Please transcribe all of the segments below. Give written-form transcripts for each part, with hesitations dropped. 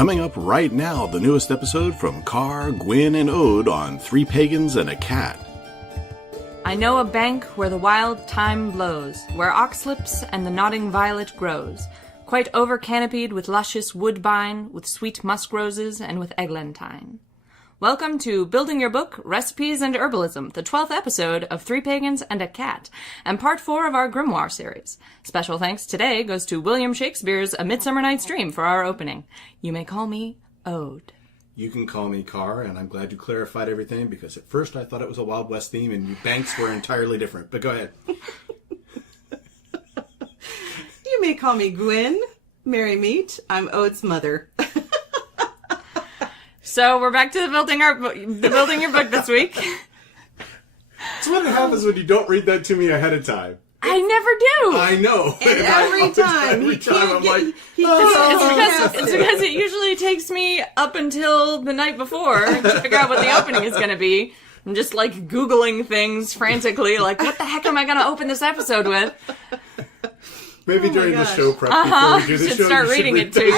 Coming up right now, the newest episode from Carr, Gwyn, and Ode on Three Pagans and a Cat. I know a bank where the wild thyme blows, where oxlips and the nodding violet grows, quite over-canopied with luscious woodbine, with sweet musk roses, and with eglantine. Welcome to Building Your Book, Recipes and Herbalism, the 12th episode of Three Pagans and a Cat, and part 4 of our Grimoire series. Special thanks today goes to William Shakespeare's A Midsummer Night's Dream for our opening. You may call me Ode. You can call me Carr, and I'm glad you clarified everything, because at first I thought it was a Wild West theme, and banks were entirely different. But go ahead. You may call me Gwyn. Merry meet. I'm Ode's mother. So we're back to the building your book this week. It's what happens when you don't read that to me ahead of time. I never do. I know. And every time I'm like, It's because it usually takes me up until the night before to figure out what the opening is going to be. I'm just like Googling things frantically, like, what the heck am I going to open this episode with? maybe during the show prep before we do the show. Should start reading it too.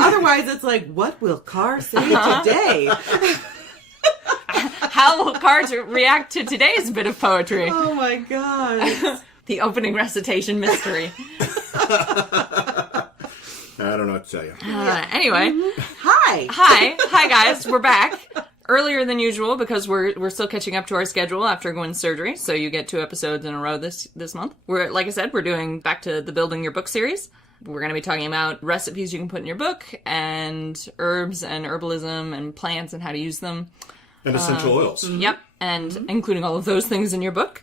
Otherwise, it's like, what will Carr say today? How will Carr react to today's bit of poetry? Oh my God. The opening recitation mystery. I don't know what to tell you. Anyway. Hi guys, we're back. Earlier than usual because we're still catching up to our schedule after Gwen's surgery, so you get 2 episodes in a row this month. Like I said, we're doing back to the Building Your Book series. We're going to be talking about recipes you can put in your book, and herbs and herbalism and plants and how to use them. And essential oils. Yep, and including all of those things in your book.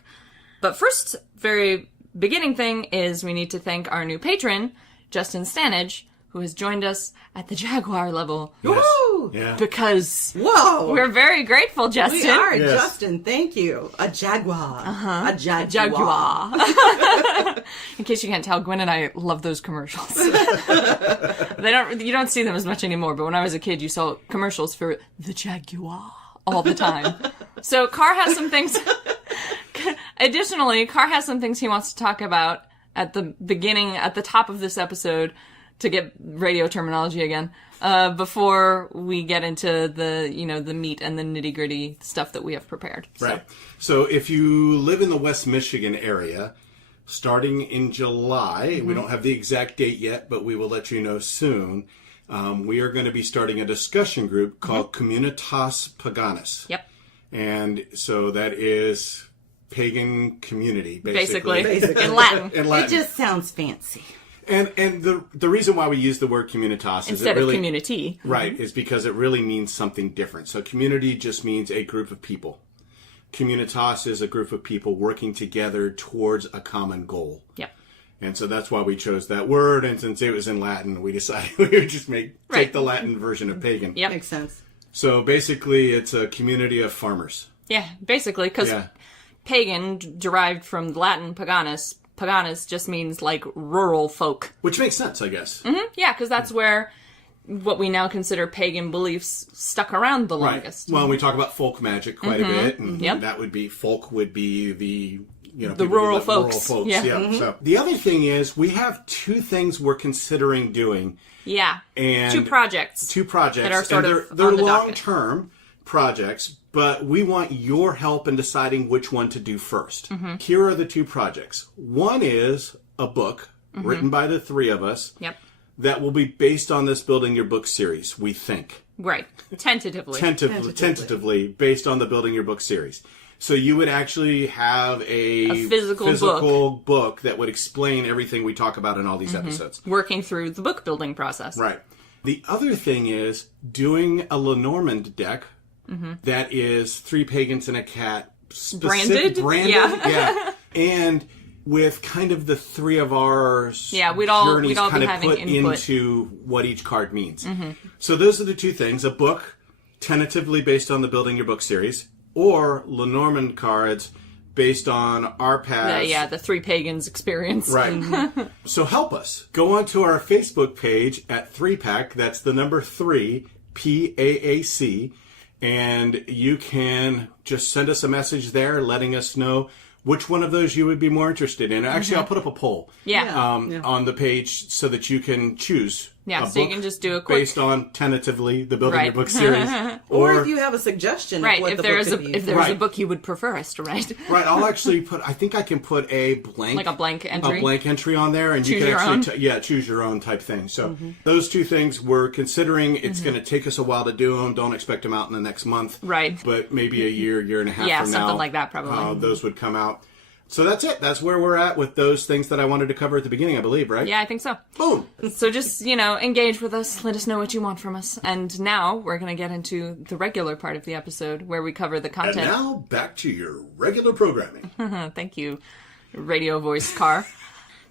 But first, very beginning thing is we need to thank our new patron, Justin Stanage, who has joined us at the Jaguar level. Yes. Woo! Yeah. Because Whoa! we're very grateful, Justin. We are, Yes. Justin. Thank you. A Jaguar. A Jaguar. Jaguar. In case you can't tell, Gwen and I love those commercials. You don't see them as much anymore, but when I was a kid, you saw commercials for the Jaguar all the time. So Carr has some things. Additionally, Carr has some things he wants to talk about at the top of this episode, to get radio terminology again, before we get into the meat and the nitty gritty stuff that we have prepared. Right. So if you live in the West Michigan area, starting in July, we don't have the exact date yet, but we will let you know soon. We are going to be starting a discussion group called Communitas Paganus. Yep. And so that is pagan community, basically. In Latin. In Latin. It just sounds fancy. And the reason why we use the word communitas is Instead of community. Right, is because it really means something different. So community just means a group of people. Communitas is a group of people working together towards a common goal. Yep. And so that's why we chose that word, and since it was in Latin, we decided we would just take the Latin version of pagan. Yep. Makes sense. So basically, it's a community of farmers. Yeah, basically, because pagan, derived from Latin paganus, paganus just means, like, rural folk. Which makes sense, I guess. Mm-hmm. Yeah, because that's where what we now consider pagan beliefs stuck around the longest. Well, we talk about folk magic quite a bit, and that would be, folk would be the rural folks. Yeah. So the other thing is, we have 2 things we're considering doing. Yeah. And 2 projects. That are sort of they're on the long-term projects, but we want your help in deciding which one to do first. Here are the 2 projects. One is a book written by the 3 of us. Yep. That will be based on this Building Your Book series, we think. Right. Tentatively. Tentatively based on the Building Your Book series. So you would actually have a physical book that would explain everything we talk about in all these episodes. Working through the book building process. Right. The other thing is doing a Lenormand deck that is 3 pagans and a cat. Branded? Yeah. And with kind of the 3 of our journeys kind of put into what each card means. So those are the 2 things. A book, tentatively based on the Building Your Book series, or Lenormand cards based on our past. The 3 pagans experience. Right. So help us. Go onto our Facebook page at 3PAC. That's the number 3, PAAC. And you can just send us a message there letting us know which one of those you would be more interested in. Actually, I'll put up a poll on the page so that you can choose Yeah, so you can just do a quick... based on, tentatively, the Building Your Book series. Or if you have a suggestion of what the book could be. If there's a book you would prefer us to write. Right, I'll actually I think I can put a blank... Like a blank entry? A blank entry on there, and choose you can actually... choose your own type thing. So those two things we're considering. It's going to take us a while to do them. Don't expect them out in the next month. Right. But maybe a year and a half from now. Yeah, something like that, probably. Those would come out. So that's it. That's where we're at with those things that I wanted to cover at the beginning, I believe, right? Yeah, I think so. Boom. So just, engage with us. Let us know what you want from us. And now we're going to get into the regular part of the episode where we cover the content. And now back to your regular programming. Thank you, radio voice car.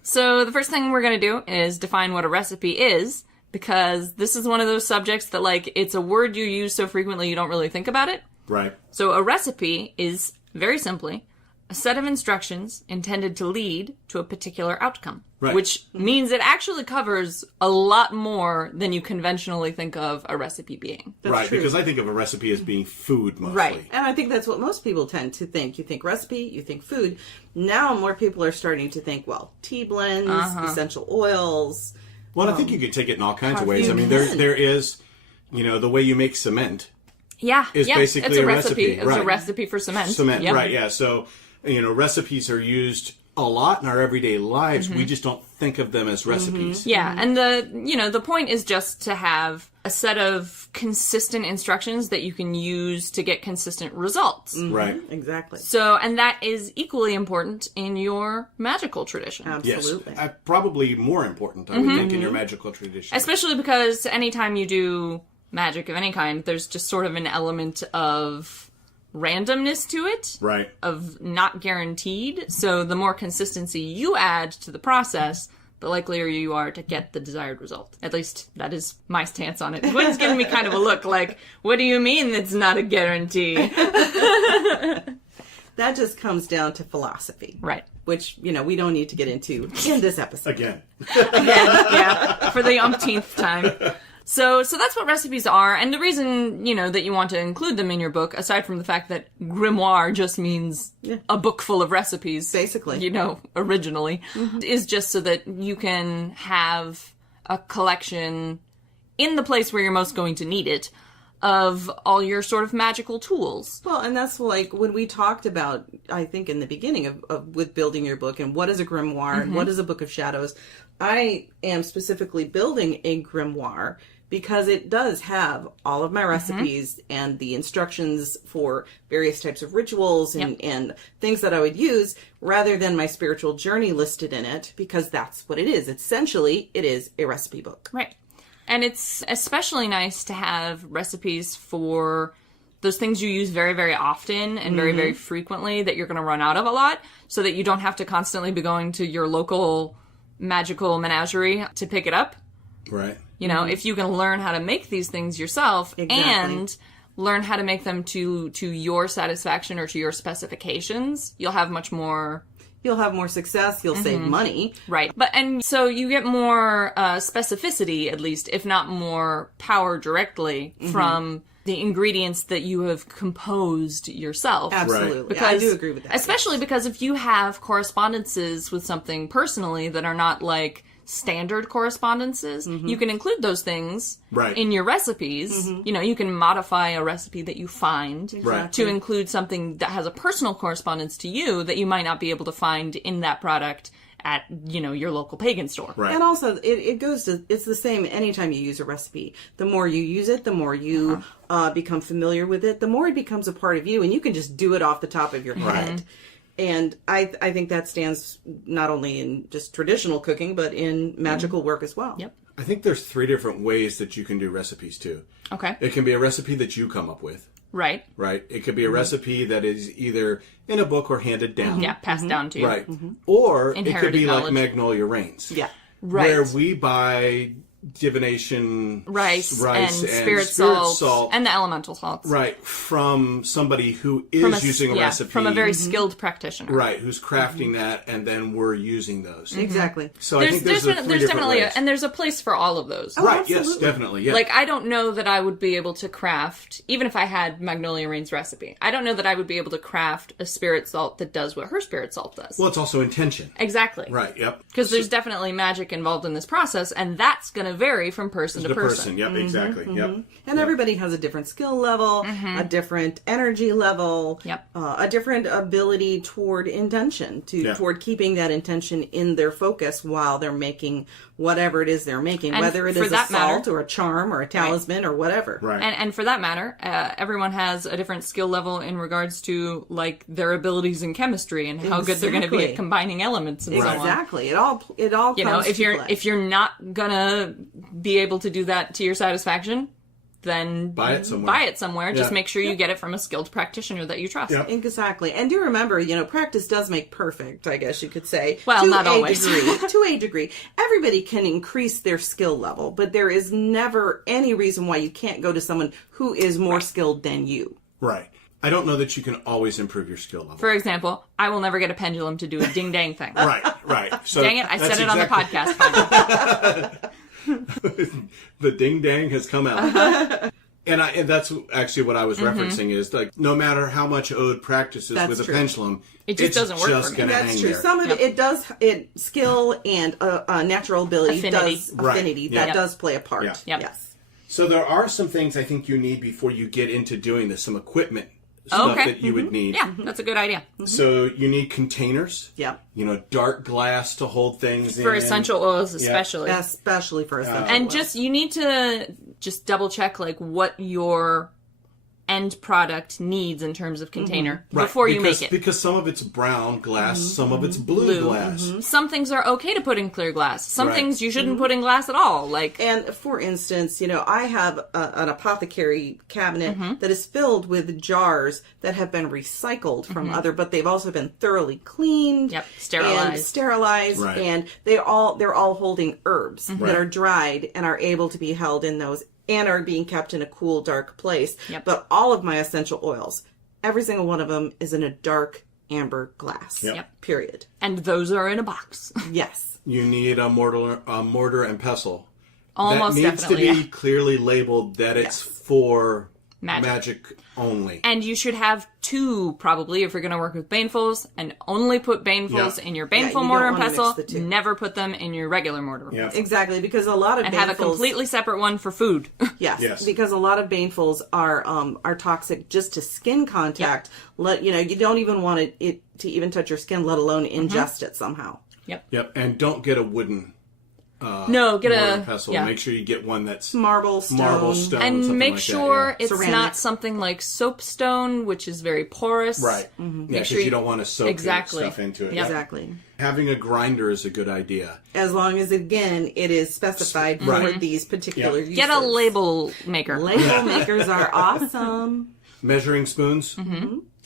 So the first thing we're going to do is define what a recipe is, because this is one of those subjects that, it's a word you use so frequently you don't really think about it. Right. So a recipe is, very simply, a set of instructions intended to lead to a particular outcome. Right. Which means it actually covers a lot more than you conventionally think of a recipe being. That's true. Because I think of a recipe as being food mostly. Right. And I think that's what most people tend to think. You think recipe, you think food. Now more people are starting to think, tea blends, essential oils. Well, I think you could take it in all kinds of ways. I mean, there is, the way you make cement. Yeah. Is basically it's a recipe. It's a recipe for cement. Cement, right, yeah. So, recipes are used a lot in our everyday lives. We just don't think of them as recipes. Yeah, and the point is just to have a set of consistent instructions that you can use to get consistent results. Right. Exactly. So, and that is equally important in your magical tradition. Absolutely. Yes. Probably more important, I would think, in your magical tradition. Especially because anytime you do magic of any kind, there's just sort of an element of randomness to it. Right. Of not guaranteed. So the more consistency you add to the process, the likelier you are to get the desired result. At least that is my stance on it. Gwen's giving me kind of a look like, what do you mean it's not a guarantee? That just comes down to philosophy. Right. Which, we don't need to get into in this episode. Again, yeah. For the umpteenth time. So that's what recipes are, and the reason, that you want to include them in your book, aside from the fact that grimoire just means a book full of recipes. Basically. Originally, is just so that you can have a collection in the place where you're most going to need it of all your sort of magical tools. Well, and that's when we talked about, I think in the beginning of with building your book and what is a grimoire and what is a book of shadows, I am specifically building a grimoire because it does have all of my recipes and the instructions for various types of rituals and things that I would use, rather than my spiritual journey listed in it, because that's what it is. Essentially, it is a recipe book. Right. And it's especially nice to have recipes for those things you use very, very often and very, very frequently that you're going to run out of a lot, so that you don't have to constantly be going to your local magical menagerie to pick it up. Right. If you can learn how to make these things yourself and learn how to make them to your satisfaction or to your specifications, you'll have much more... You'll have more success, you'll save money. Right. And so you get more specificity, at least, if not more power directly from the ingredients that you have composed yourself. Absolutely. Right. Because, I do agree with that. Especially because if you have correspondences with something personally that are not standard correspondences, you can include those things in your recipes. You can modify a recipe that you find to include something that has a personal correspondence to you that you might not be able to find in that product at, your local pagan store. Right. And also, it's the same anytime you use a recipe. The more you use it, the more you become familiar with it, the more it becomes a part of you, and you can just do it off the top of your head. And I think that stands not only in just traditional cooking, but in magical work as well. Yep. I think there's 3 different ways that you can do recipes, too. Okay. It can be a recipe that you come up with. Right. Right. It could be a recipe that is either in a book or handed down. Yeah, passed down to you. Right. Or Inherited it could be knowledge. like Magnolia Reigns. Yeah. Right. Where we buy divination rice and spirit salt and the elemental salts. Right, from somebody who is using a recipe. From a very skilled practitioner. Right, who's crafting that, and then we're using those. Exactly. So I think there's definitely ways. and there's a place for all of those. Right, absolutely. yes, definitely, yeah. I don't know that I would be able to craft, even if I had Magnolia Reigns' recipe, I don't know that I would be able to craft a spirit salt that does what her spirit salt does. Well, it's also intention. Exactly. Right, yep. Because there's definitely magic involved in this process, and that's going to vary from person to person. Yep, exactly. Yep. And everybody has a different skill level, a different energy level, a different ability toward intention, toward keeping that intention in their focus while they're making whatever it is they're making, and whether it is a salt or a charm or a talisman or whatever. Right. And for that matter, everyone has a different skill level in regards to like their abilities in chemistry and how good they're going to be at combining elements and so on. Exactly. It all comes if you're not gonna be able to do that to your satisfaction, then buy it somewhere. Yeah. Just make sure you get it from a skilled practitioner that you trust. Yep. Exactly. And do remember, practice does make perfect, I guess you could say. Well, not always. To a degree. Everybody can increase their skill level, but there is never any reason why you can't go to someone who is more skilled than you. Right. I don't know that you can always improve your skill level. For example, I will never get a pendulum to do a ding-dang thing. Right. So dang it, I said it on the podcast finally. The ding-dang has come out. And that's actually what I was referencing is like no matter how much Ode practices with a pendulum, it just doesn't work just for me. That's true. Some of it does, skill and natural ability affinity. That does play a part. Yeah. Yes. So there are some things I think you need before you get into doing this, some equipment stuff that you would need. Yeah, that's a good idea. So you need containers. Yeah. Dark glass to hold things for essential oils especially. Especially for essential and oils. you need to just double check like what your end product needs in terms of container before you make it. Because some of it's brown glass, some of it's blue glass. Some things are okay to put in clear glass. Some things you shouldn't put in glass at all. And for instance, I have an apothecary cabinet that is filled with jars that have been recycled from but they've also been thoroughly cleaned, sterilized, and they're all holding herbs that are dried and are able to be held in those and are being kept in a cool, dark place. But all of my essential oils, every single one of them is in a dark amber glass. Period. And those are in a box. Yes. You need a mortar and pestle. Almost that needs definitely, to be clearly labeled that it's for magic only. And you should have two, probably, if you're going to work with banefuls, and only put banefuls in your baneful mortar and pestle. Never put them in your regular mortar. Yeah. Exactly, because a lot of and have a completely separate one for food. Yes, because a lot of banefuls are toxic just to skin contact. You don't even want it to even touch your skin, let alone ingest it somehow. Yep, and don't get a wooden. Get a pestle. Make sure you get one that's marble stone, and make sure it's not something like soapstone, which is very porous. Right. Because you don't want to soak stuff into it. Exactly. Having a grinder is a good idea, as long as again it is specified for these particular uses. Get a label maker. Label makers are awesome. Measuring spoons.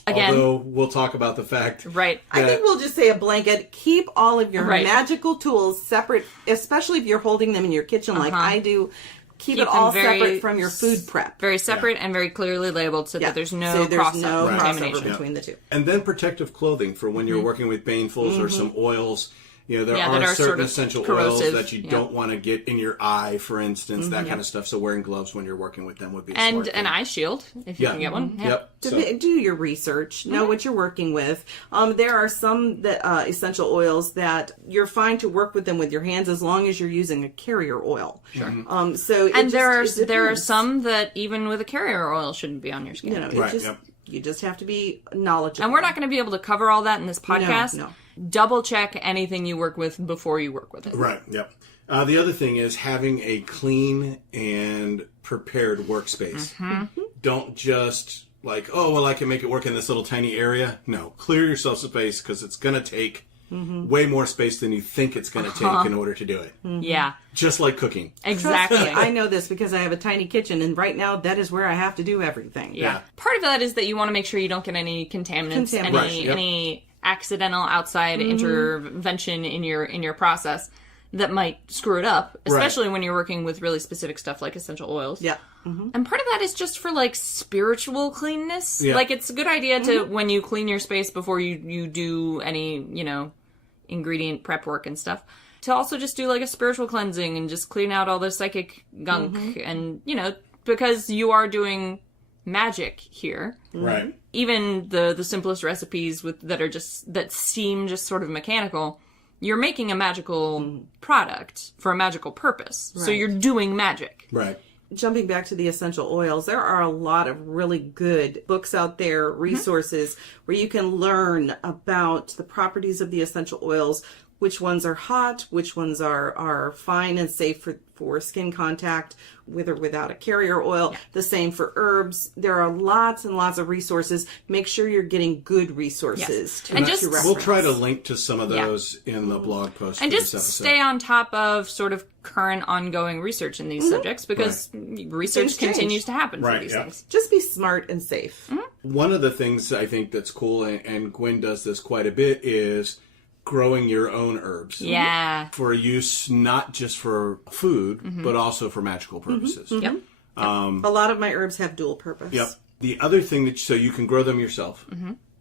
Again, although we'll talk about the fact. Right. I think we'll just say a blanket. Keep all of your magical tools separate, especially if you're holding them in your kitchen like I do. Keep it all separate from your food prep. Very separate and very clearly labeled so that there's no crossover between the two. And then protective clothing for when you're working with banefuls or some oils. There are certain essential oils that you don't want to get in your eye, for instance, that kind of stuff. So wearing gloves when you're working with them would be a smart thing. And an eye shield, if you can get one. Do your research. Know what you're working with. There are some essential oils that you're fine to work with them with your hands as long as you're using a carrier oil. Sure. There are some that even with a carrier oil shouldn't be on your skin. You just have to be knowledgeable. And we're not going to be able to cover all that in this podcast. No. Double check anything you work with before you work with it. Right, yep. The other thing is having a clean and prepared workspace. Don't just I can make it work in this little tiny area. No, clear yourself space because it's going to take way more space than you think it's going to take in order to do it. Yeah. Just like cooking. Exactly. I know this because I have a tiny kitchen, and right now that is where I have to do everything. Yeah. Part of that is that you want to make sure you don't get any contaminants, any accidental outside intervention in your process that might screw it up, especially when you're working with really specific stuff like essential oils. Yeah. And part of that is just for spiritual cleanness. Yeah. It's a good idea to when you clean your space before you do any, ingredient prep work and stuff, to also just do a spiritual cleansing and just clean out all the psychic gunk and, because you are doing magic here. Right. Even the simplest recipes that seem just sort of mechanical, you're making a magical product for a magical purpose. Right. So you're doing magic. Right. Jumping back to the essential oils, there are a lot of really good books out there, resources where you can learn about the properties of the essential oils, which ones are hot, which ones are fine and safe for skin contact with or without a carrier oil. Yeah. The same for herbs. There are lots and lots of resources. Make sure you're getting good resources to reference. We'll try to link to some of those in the blog post. And for just this episode. Stay on top of sort of current ongoing research in these subjects, because research continues to happen for these things. Just be smart and safe. One of the things I think that's cool, and Gwen does this quite a bit, is growing your own herbs. Yeah. For use not just for food, but also for magical purposes. Yep. A lot of my herbs have dual purpose. Yep. The other thing so you can grow them yourself.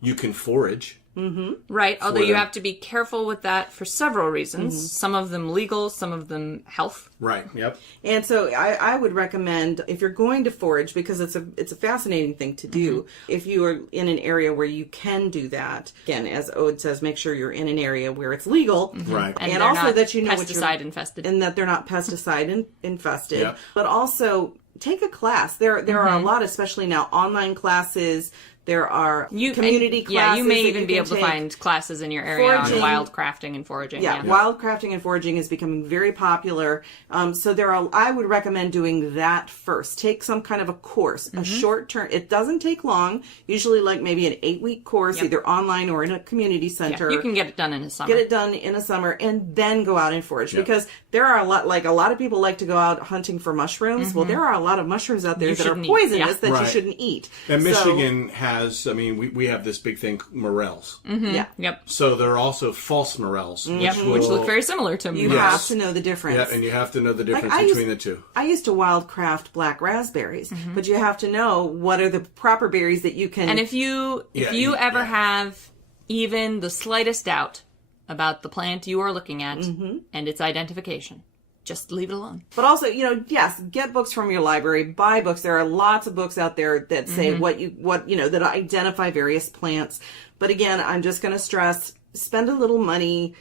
You can forage. Right, although you have to be careful with that for several reasons. Some of them legal, some of them health. Right, yep. And so I would recommend, if you're going to forage, because it's a fascinating thing to do, if you are in an area where you can do that, again, as Ode says, make sure you're in an area where it's legal. Right. And also that you know pesticide infested. And that they're not pesticide infested. Yep. But also take a class. There are a lot, especially now, online classes. There are community classes. Yeah, you may even be able to find classes in your area on wild crafting and foraging. Yeah, wild crafting and foraging is becoming very popular. So I would recommend doing that first. Take some kind of a course, a short term. It doesn't take long. Usually, like maybe an 8-week course, either online or in a community center. Yeah, you can get it done in a summer. Get it done in a summer, and then go out and forage because there are a lot of people like to go out hunting for mushrooms. Well, there are a lot of mushrooms out there that are poisonous that you shouldn't eat. And Michigan has, we have this big thing, morels. Yeah. Yep. So there are also false morels. Which look very similar to You have to know the difference. Yeah, and you have to know the difference between the two. I used to wild craft black raspberries, but you have to know what are the proper berries that you can... And if you ever have even the slightest doubt about the plant you are looking at and its identification, just leave it alone. But also, yes, get books from your library, buy books. There are lots of books out there that say that identify various plants. But again, I'm just going to stress, spend a little money,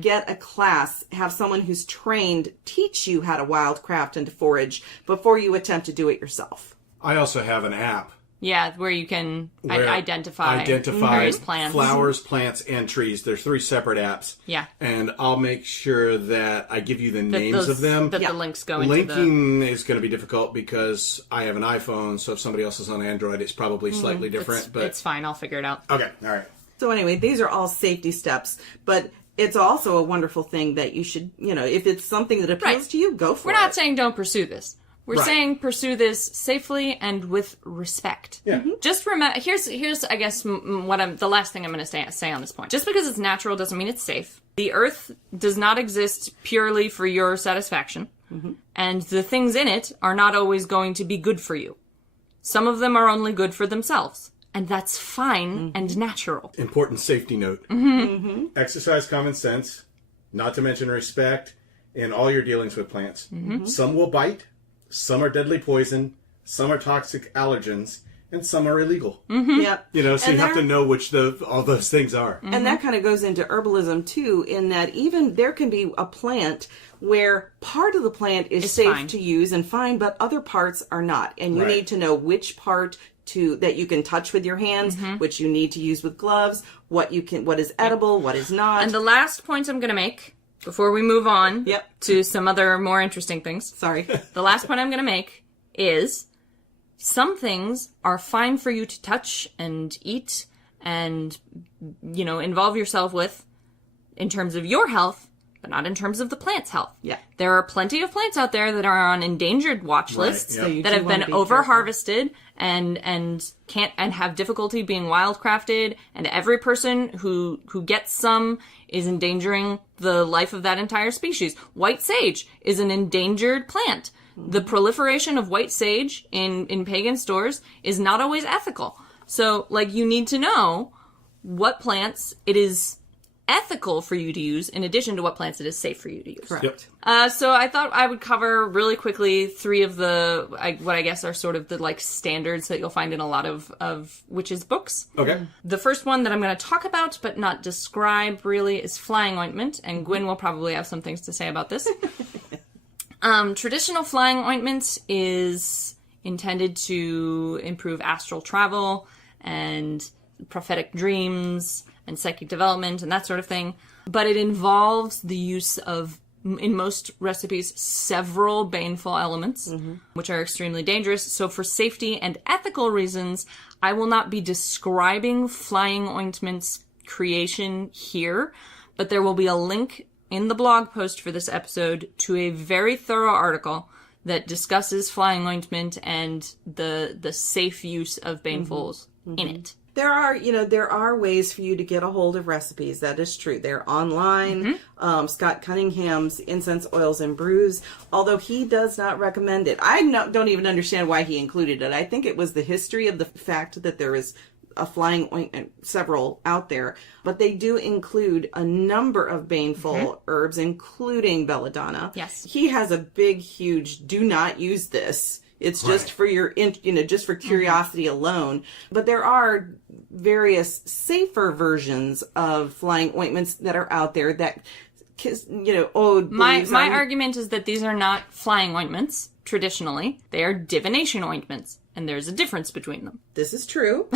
get a class, have someone who's trained teach you how to wildcraft and to forage before you attempt to do it yourself. I also have an app. Yeah, where you can identify various plants. Flowers, plants, and trees. There's 3 separate apps. Yeah. And I'll make sure that I give you the names of them. That the links go into Linking is going to be difficult because I have an iPhone, so if somebody else is on Android, it's probably slightly different. But it's fine. I'll figure it out. Okay, all right. So anyway, these are all safety steps, but it's also a wonderful thing that you should, if it's something that appeals to you, go for it. We're not saying don't pursue this. We're saying pursue this safely and with respect. Yeah. Just remember, here's I guess the last thing I'm going to say on this point. Just because it's natural doesn't mean it's safe. The earth does not exist purely for your satisfaction, and the things in it are not always going to be good for you. Some of them are only good for themselves, and that's fine and natural. Important safety note. Exercise common sense, not to mention respect in all your dealings with plants. Some will bite. Some are deadly poison, some are toxic allergens, and some are illegal. Yep. So you have to know which all those things are. And that kind of goes into herbalism, too, in that even there can be a plant where part of the plant is safe to use and fine, but other parts are not. And you need to know which part that you can touch with your hands, which you need to use with gloves, what is edible, what is not. And the last point I'm going to make, before we move on to some other more interesting things. Sorry. The last point I'm going to make is some things are fine for you to touch and eat and, involve yourself with in terms of your health, but not in terms of the plant's health. Yeah. There are plenty of plants out there that are on endangered watch lists So that have been over-harvested and have difficulty being wildcrafted, and every person who gets some is endangering the life of that entire species. White sage is an endangered plant. The proliferation of white sage in pagan stores is not always ethical. So, you need to know what plants it is ethical for you to use in addition to what plants it is safe for you to use. Correct. Yep. So I thought I would cover really quickly 3 of what I guess are sort of the like standards that you'll find in a lot of witches' books. Okay. The first one that I'm going to talk about but not describe really is flying ointment, and Gwyn will probably have some things to say about this. Traditional flying ointment is intended to improve astral travel and prophetic dreams and psychic development and that sort of thing. But it involves the use of, in most recipes, several baneful elements, which are extremely dangerous. So for safety and ethical reasons, I will not be describing flying ointment's creation here, but there will be a link in the blog post for this episode to a very thorough article that discusses flying ointment and the safe use of banefuls in it. There are ways for you to get a hold of recipes. That is true. They're online. Scott Cunningham's Incense Oils and Brews, although he does not recommend it. I don't even understand why he included it. I think it was the history of the fact that there is a flying ointment, several out there, but they do include a number of baneful herbs, including belladonna. Yes. He has a big, huge, do not use this. It's just for your, just for curiosity alone. But there are various safer versions of flying ointments that are out there that, my argument is that these are not flying ointments, traditionally. They are divination ointments, and there's a difference between them. This is true.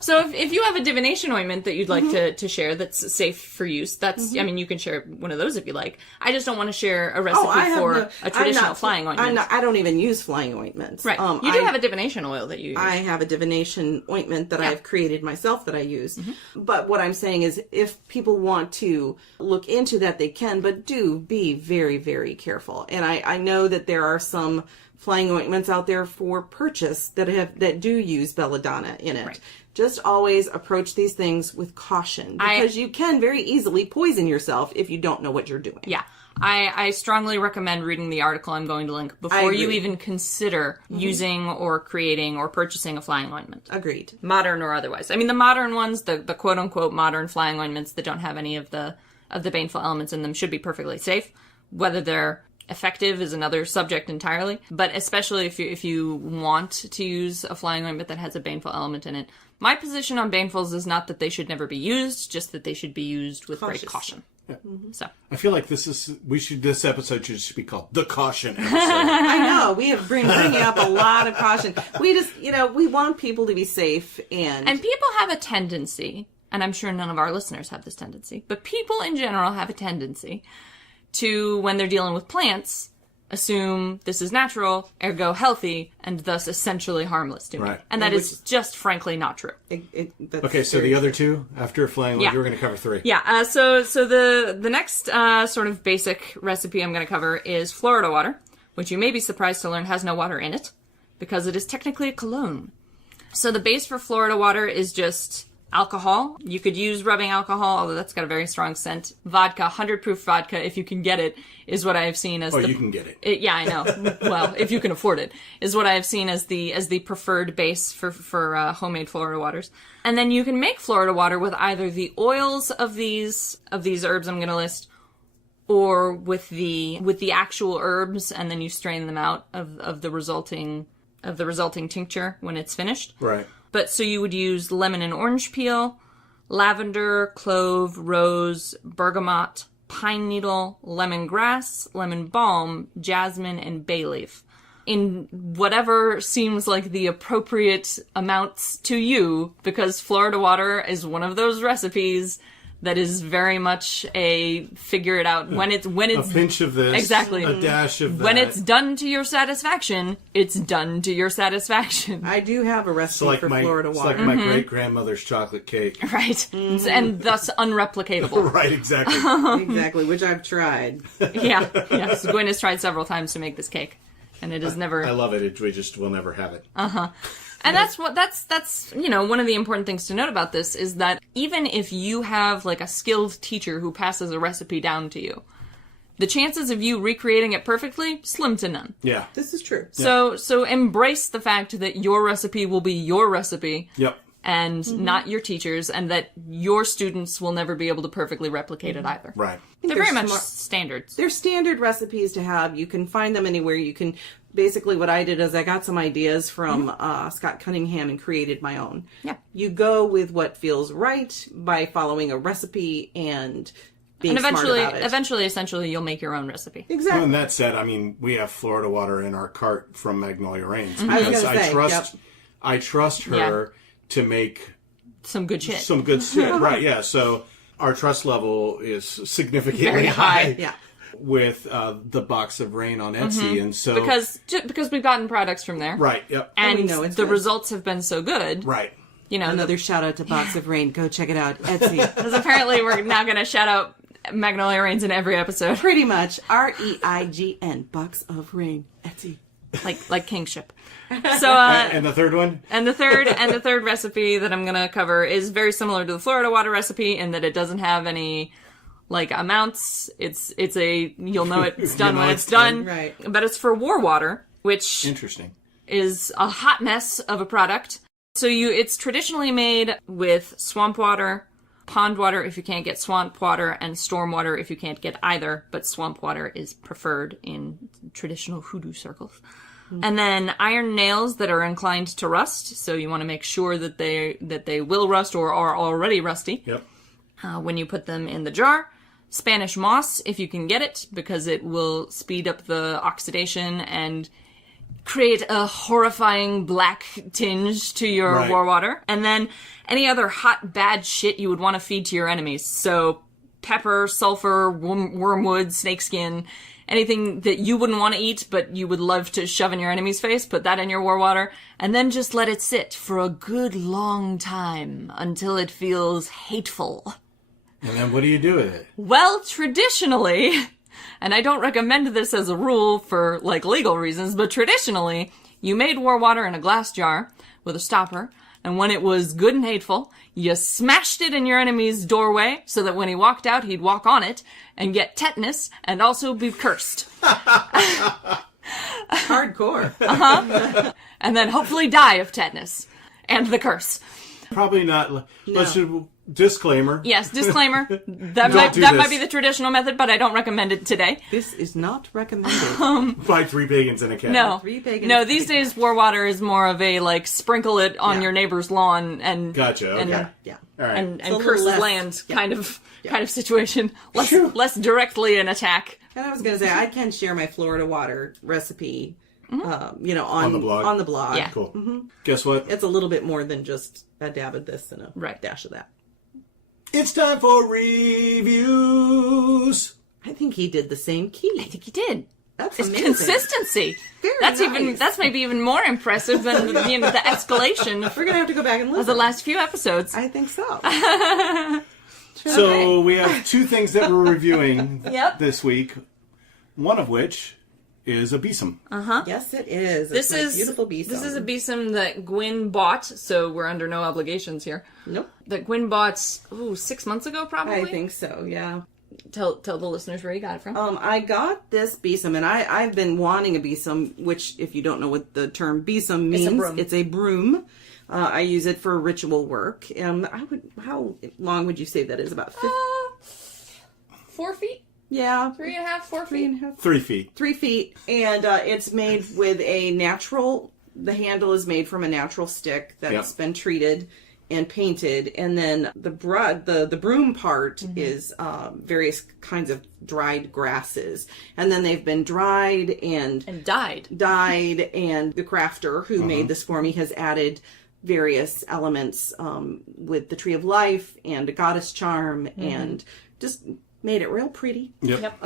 So if you have a divination ointment that you'd like to share that's safe for use, that's, I mean, you can share one of those if you like. I just don't want to share a recipe for a traditional flying ointment. I don't even use flying ointments. Right. You do have a divination oil that you use. I have a divination ointment that I've created myself that I use. But what I'm saying is if people want to look into that, they can, but do be very, very careful. And I know that there are some flying ointments out there for purchase that do use belladonna in it. Right. Just always approach these things with caution because you can very easily poison yourself if you don't know what you're doing. Yeah. I strongly recommend reading the article I'm going to link before you even consider using or creating or purchasing a flying ointment. Agreed. Modern or otherwise. I mean, the modern ones, the quote-unquote modern flying ointments that don't have any of the baneful elements in them should be perfectly safe. Whether they're effective is another subject entirely, but especially if you want to use a flying ointment that has a baneful element in it. My position on banefuls is not that they should never be used, just that they should be used with great caution. Yeah. So I feel like this episode should just be called the caution episode. I know we have bringing up a lot of caution. We just we want people to be safe and people have a tendency, and I'm sure none of our listeners have this tendency, but people in general have a tendency to, when they're dealing with plants, assume this is natural, ergo healthy, and thus essentially harmless to me. Right. And that is just frankly not true. Okay, so the other two, after flying, you were going to cover 3. Yeah, so the next sort of basic recipe I'm going to cover is Florida water, which you may be surprised to learn has no water in it, because it is technically a cologne. So the base for Florida water is just alcohol. You could use rubbing alcohol, although that's got a very strong scent. Vodka, 100 proof vodka, if you can get it, is what I have seen as you can get it. Yeah, I know. Well, if you can afford it, is what I have seen as the preferred base for homemade Florida waters. And then you can make Florida water with either the oils of these herbs I'm going to list, or with the actual herbs, and then you strain them out of the resulting tincture when it's finished. Right. But so you would use lemon and orange peel, lavender, clove, rose, bergamot, pine needle, lemongrass, lemon balm, jasmine, and bay leaf. In whatever seems like the appropriate amounts to you, because Florida water is one of those recipes that is very much a figure it out when it's a pinch of this, exactly, a dash of that. When it's done to your satisfaction, it's done to your satisfaction. I do have a recipe for Florida water. It's like my great grandmother's chocolate cake, right? Mm-hmm. And thus unreplicatable. Right, exactly, exactly. Which I've tried. Yeah. So Gwen has tried several times to make this cake, and it is never. I love it. We just will never have it. And that's one of the important things to note about this is that even if you have like a skilled teacher who passes a recipe down to you, the chances of you recreating it perfectly, slim to none. Yeah. This is true. So embrace the fact that your recipe will be your recipe. Yep. and not your teachers, and that your students will never be able to perfectly replicate it either. Right. They're very much standards. They're standard recipes to have. You can find them anywhere. You can, basically what I did is I got some ideas from Scott Cunningham and created my own. Yeah. You go with what feels right by following a recipe and being smart about it. Eventually, essentially, you'll make your own recipe. Exactly. Well, and that said, I mean, we have Florida water in our cart from Magnolia Rains. I was Because gonna say, I trust her to make some good shit. Some good shit, right, yeah. So our trust level is significantly very high. Yeah. With the box of rain on Etsy, and so because we've gotten products from there, right? Yep, and we know it's the good. results have been so good, right. You know, Another shout out to Box of Rain. Go check it out, Etsy. Because apparently we're now going to shout out Magnolia Rains in every episode, Pretty much. REIGN. Box of Rain, Etsy. like kingship. So And the third one, and the third recipe that I'm going to cover is very similar to the Florida water recipe in that it doesn't have any amounts. It's you'll know it's done when it's done. Right. But it's for war water, which interesting, is a hot mess of a product. So it's traditionally made with swamp water, pond water if you can't get swamp water, and storm water if you can't get either, but swamp water is preferred in traditional hoodoo circles. And then iron nails that are inclined to rust, so you want to make sure that they will rust or are already rusty. Yep. When you put them in the jar. Spanish moss, if you can get it, because it will speed up the oxidation and create a horrifying black tinge to your war water. And then any other hot, bad shit you would want to feed to your enemies. So pepper, sulfur, wormwood, snakeskin, anything that you wouldn't want to eat, but you would love to shove in your enemy's face, put that in your war water, and then just let it sit for a good long time until it feels hateful. And then what do you do with it? Well, traditionally, and I don't recommend this as a rule for, legal reasons, but traditionally, you made war water in a glass jar with a stopper, and when it was good and hateful, you smashed it in your enemy's doorway so that when he walked out, he'd walk on it and get tetanus and also be cursed. Hardcore. And then hopefully die of tetanus and the curse. Probably not. No. Disclaimer. Yes, disclaimer. That might be the traditional method, but I don't recommend it today. This is not recommended. By three pagans in a cabin. No. 3 pagans. No, these days war water is more of a sprinkle it on your neighbor's lawn and gotcha. Okay. Yeah. All right. and curse his land kind of situation. Less directly an attack. And I was going to say I can share my Florida water recipe. On the blog. On the blog. Yeah. Cool. Mm-hmm. Guess what? It's a little bit more than just a dab of this and a dash of that. It's time for reviews. I think he did the same key. I think he did. That's it's amazing. Consistency. Very that's nice. That's maybe even more impressive than the escalation. We're gonna have to go back and listen. Of the last few episodes. I think so. So we have 2 things that we're reviewing this week. One of which is a besom. Yes, it is. This is beautiful besom. This is a besom that Gwyn bought, so we're under no obligations here. Nope. That Gwyn bought 6 months ago, probably. I think so. Yeah. Tell the listeners where you got it from. I got this besom, and I've been wanting a besom, which, if you don't know what the term besom means, it's a broom. I use it for ritual work. How long would you say that is? About 4 feet? Yeah. 3.5, 4 feet? 3 feet. 3 feet. And it's made with the handle is made from a natural stick that's been treated and painted. And then the broom part is various kinds of dried grasses. And then they've been dried and dyed. And the crafter who made this for me has added various elements with the Tree of Life and a goddess charm and just made it real pretty. Yep.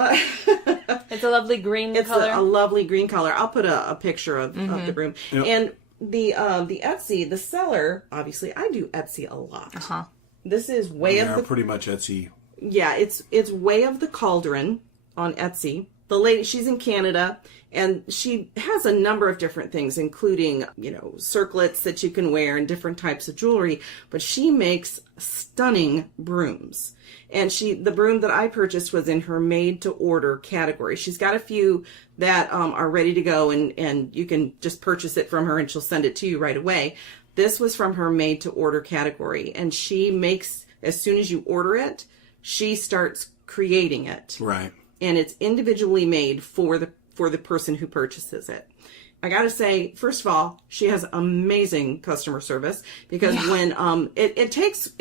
It's a lovely green color. It's a lovely green color. I'll put a picture of the broom. Yep. And the Etsy, the seller, obviously I do Etsy a lot. This is pretty much Etsy. Yeah, it's Way of the Cauldron on Etsy. The lady, she's in Canada, and she has a number of different things, including, circlets that you can wear and different types of jewelry, but she makes stunning brooms. And the broom that I purchased was in her made to order category. She's got a few that are ready to go, and you can just purchase it from her and she'll send it to you right away. This was from her made to order category, and she makes, as soon as you order it, she starts creating it. Right. And it's individually made for the person who purchases it. I gotta say, first of all, she has amazing customer service, because when it takes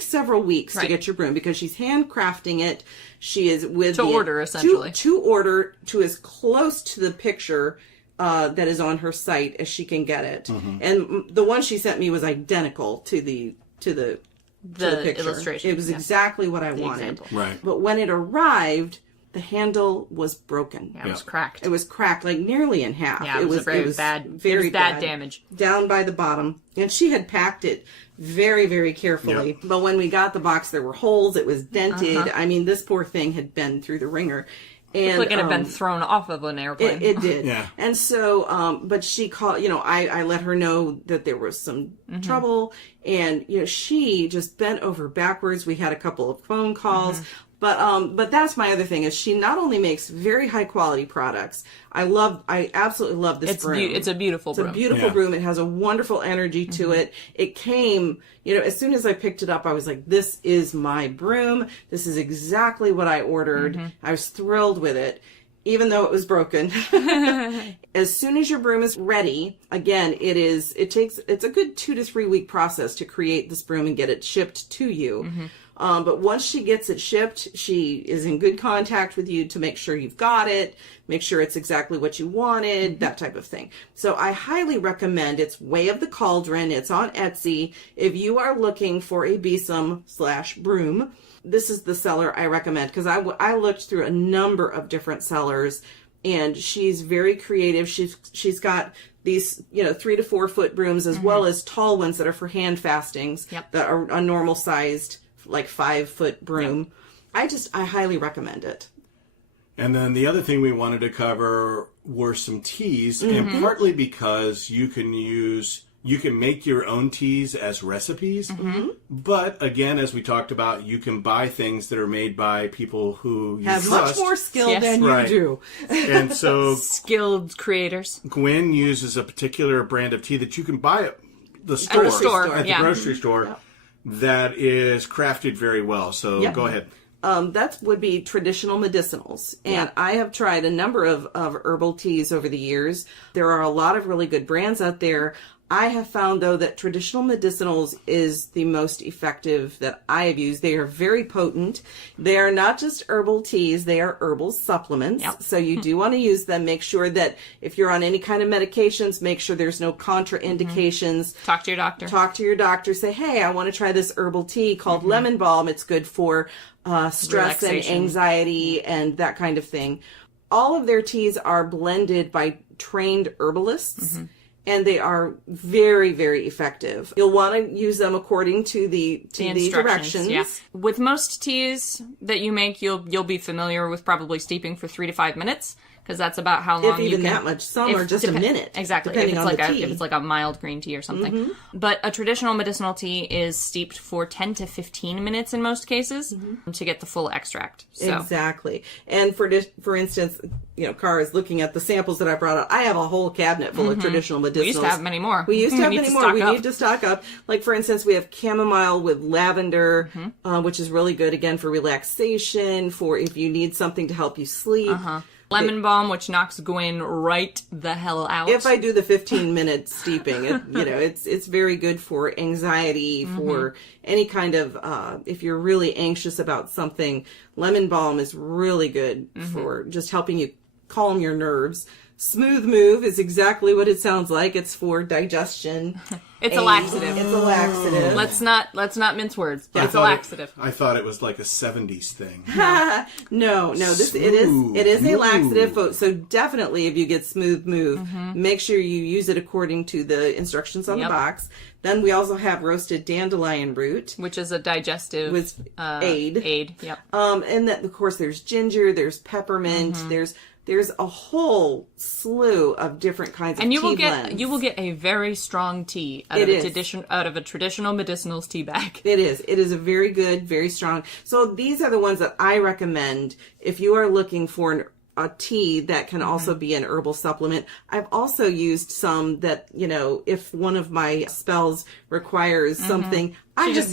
several weeks to get your broom, because she's handcrafting it. She is order, essentially to order to as close to the picture that is on her site as she can get it. And the one she sent me was identical to the picture. Illustration. It was exactly what I wanted. Example. Right. But when it arrived, the handle was broken. Yeah, it was cracked. It was cracked, like nearly in half. Yeah, it was very bad damage. Down by the bottom. And she had packed it very, very carefully. Yep. But when we got the box, there were holes. It was dented. I mean, this poor thing had been through the ringer. And, like it had been thrown off of an airplane. It did. Yeah. And so, but she called, I let her know that there was some trouble. And, she just bent over backwards. We had a couple of phone calls. But that's my other thing, is she not only makes very high quality products. I absolutely love this broom. It's a beautiful broom. It's a beautiful broom. It has a wonderful energy to it. It came, as soon as I picked it up, I was like, this is my broom. This is exactly what I ordered. I was thrilled with it, even though it was broken. As soon as your broom is ready, again, it's a good 2 to 3 week process to create this broom and get it shipped to you. But once she gets it shipped, she is in good contact with you to make sure you've got it, make sure it's exactly what you wanted, that type of thing. So I highly recommend, it's Way of the Cauldron. It's on Etsy. If you are looking for a besom/broom, this is the seller I recommend, because I looked through a number of different sellers, and she's very creative. She's got these, 3 to 4 foot brooms, as well as tall ones that are for hand fastings that are a normal sized, like 5 foot broom. I highly recommend it. And then the other thing we wanted to cover were some teas, and partly because you can make your own teas as recipes. But again, as we talked about, you can buy things that are made by people who you have trust. Much more skill than you do. And so skilled creators. Gwen uses a particular brand of tea that you can buy at the grocery store. Yep. That is crafted very well. So go ahead. That would be traditional medicinals. And I have tried a number of herbal teas over the years. There are a lot of really good brands out there. I have found, though, that traditional medicinals is the most effective that I have used. They are very potent. They are not just herbal teas. They are herbal supplements. Yep. So you do want to use them. Make sure that if you're on any kind of medications, make sure there's no contraindications. Talk to your doctor. Talk to your doctor. Say, hey, I want to try this herbal tea called lemon balm. It's good for stress and anxiety and that kind of thing. All of their teas are blended by trained herbalists. And they are very, very effective. You'll want to use them according to the directions. Yeah. With most teas that you make, you'll be familiar with probably steeping for 3 to 5 minutes, because that's about how long you can. That much. Some are just a minute. Exactly. Depending on the tea. If it's like a mild green tea or something. But a traditional medicinal tea is steeped for 10 to 15 minutes in most cases to get the full extract. So. Exactly. And for instance, Cara is looking at the samples that I brought out. I have a whole cabinet full of traditional medicinals. We used to have many more. We need to stock up. Like, for instance, we have chamomile with lavender, which is really good, again, for relaxation, for if you need something to help you sleep. Lemon balm, which knocks Gwen right the hell out. If I do the 15-minute steeping, it's very good for anxiety, for any kind of, if you're really anxious about something. Lemon balm is really good for just helping you calm your nerves. Smooth Move is exactly what it sounds like. It's for digestion. It's a laxative. It's a laxative. Let's not mince words, but it's a laxative. I thought it was like a 70s thing. No, it is a laxative. So definitely, if you get Smooth Move, make sure you use it according to the instructions on the box. Then we also have roasted dandelion root, which is a digestive aid. Yep. And then of course there's ginger, there's peppermint, there's a whole slew of different kinds of tea blends. You will get a very strong tea out of a traditional medicinals tea bag. It is a very good, very strong. So these are the ones that I recommend if you are looking for a tea that can also be an herbal supplement. I've also used some that, if one of my spells requires something,